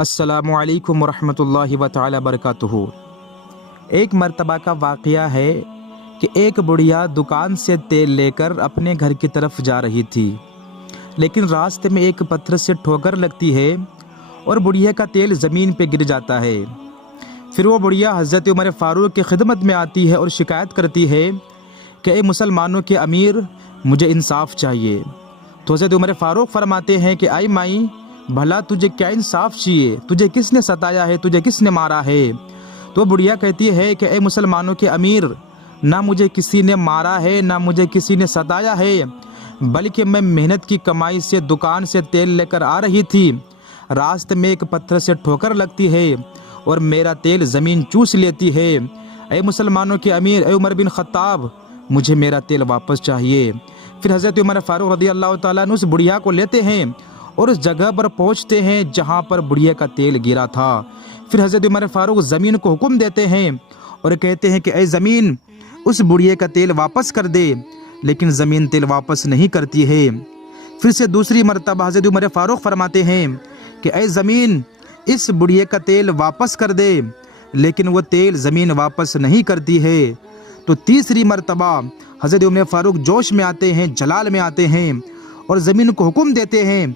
السلام علیکم ورحمۃ اللہ تعالی وبرکاتہ۔ ایک مرتبہ کا واقعہ ہے کہ ایک بڑھیا دکان سے تیل لے کر اپنے گھر کی طرف جا رہی تھی، لیکن راستے میں ایک پتھر سے ٹھوکر لگتی ہے اور بڑھیا کا تیل زمین پہ گر جاتا ہے۔ پھر وہ بڑھیا حضرت عمر فاروق کی خدمت میں آتی ہے اور شکایت کرتی ہے کہ اے مسلمانوں کے امیر، مجھے انصاف چاہیے۔ تو حضرت عمر فاروق فرماتے ہیں کہ آئی مائی، بھلا تجھے کیا انصاف چاہیے؟ تجھے کس نے ستایا ہے؟ تجھے کس نے مارا ہے؟ تو بڑھیا کہتی ہے کہ اے مسلمانوں کے امیر، نہ مجھے کسی نے مارا ہے، نہ مجھے کسی نے ستایا ہے، بلکہ میں محنت کی کمائی سے دکان سے تیل لے کر آ رہی تھی، راستے میں ایک پتھر سے ٹھوکر لگتی ہے اور میرا تیل زمین چوس لیتی ہے۔ اے مسلمانوں کے امیر، اے عمر بن خطاب، مجھے میرا تیل واپس چاہیے۔ پھر حضرت عمر فاروق رضی اللہ تعالیٰ عنہ اس بڑھیا کو لیتے ہیں اور اس جگہ پر پہنچتے ہیں جہاں پر بڑھیا کا تیل گرا تھا۔ پھر حضرت عمر فاروق زمین کو حکم دیتے ہیں اور کہتے ہیں کہ اے زمین، اس بڑھیا کا تیل واپس کر دے، لیکن زمین تیل واپس نہیں کرتی ہے۔ پھر سے دوسری مرتبہ حضرت عمر فاروق فرماتے ہیں کہ اے زمین، اس بڑھیا کا تیل واپس کر دے، لیکن وہ تیل زمین واپس نہیں کرتی ہے۔ تو تیسری مرتبہ حضرت عمر فاروق جوش میں آتے ہیں، جلال میں آتے ہیں اور زمین کو حکم دیتے ہیں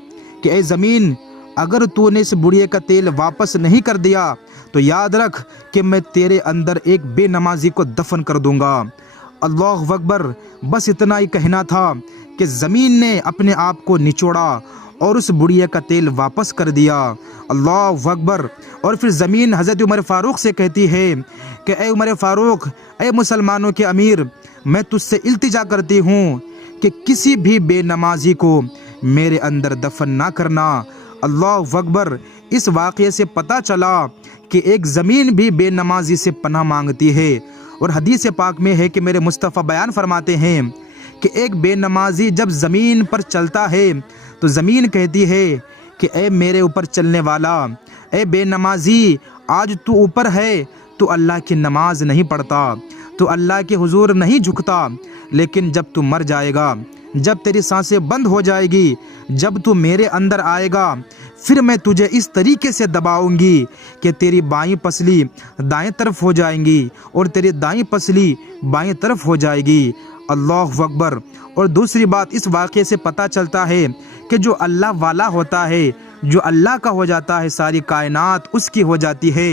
کہ اے زمین، اگر تو نے اس بڑھیا کا تیل واپس نہیں کر دیا تو یاد رکھ کہ میں تیرے اندر ایک بے نمازی کو دفن کر دوں گا۔ اللہ اکبر! بس اتنا ہی کہنا تھا کہ زمین نے اپنے آپ کو نچوڑا اور اس بڑھیا کا تیل واپس کر دیا۔ اللہ اکبر! اور پھر زمین حضرت عمر فاروق سے کہتی ہے کہ اے عمر فاروق، اے مسلمانوں کے امیر، میں تجھ سے التجا کرتی ہوں کہ کسی بھی بے نمازی کو میرے اندر دفن نہ کرنا۔ اللہ اکبر! اس واقعے سے پتہ چلا کہ ایک زمین بھی بے نمازی سے پناہ مانگتی ہے، اور حدیث پاک میں ہے کہ میرے مصطفیٰ بیان فرماتے ہیں کہ ایک بے نمازی جب زمین پر چلتا ہے تو زمین کہتی ہے کہ اے میرے اوپر چلنے والا، اے بے نمازی، آج تو اوپر ہے تو اللہ کی نماز نہیں پڑھتا، تو اللہ کے حضور نہیں جھکتا، لیکن جب تو مر جائے گا، جب تیری سانسیں بند ہو جائے گی، جب تو میرے اندر آئے گا، پھر میں تجھے اس طریقے سے دباؤں گی کہ تیری بائیں پسلی دائیں طرف ہو جائیں گی اور تیری دائیں پسلی بائیں طرف ہو جائے گی۔ اللہ اکبر! اور دوسری بات اس واقعے سے پتہ چلتا ہے کہ جو اللہ والا ہوتا ہے، جو اللہ کا ہو جاتا ہے، ساری کائنات اس کی ہو جاتی ہے۔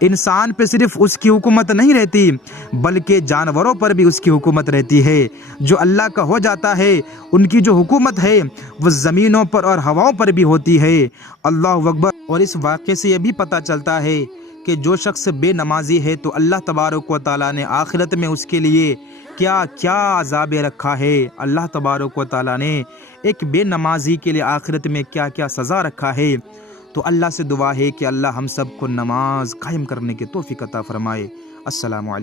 انسان پہ صرف اس کی حکومت نہیں رہتی، بلکہ جانوروں پر بھی اس کی حکومت رہتی ہے۔ جو اللہ کا ہو جاتا ہے، ان کی جو حکومت ہے وہ زمینوں پر اور ہواؤں پر بھی ہوتی ہے۔ اللہ اکبر! اور اس واقعے سے یہ بھی پتہ چلتا ہے کہ جو شخص بے نمازی ہے تو اللہ تبارک و تعالیٰ نے آخرت میں اس کے لیے کیا کیا عذاب رکھا ہے۔ اللہ تبارک و تعالیٰ نے ایک بے نمازی کے لیے آخرت میں کیا کیا سزا رکھا ہے۔ تو اللہ سے دعا ہے کہ اللہ ہم سب کو نماز قائم کرنے کی توفیق عطا فرمائے۔ السلام علیکم۔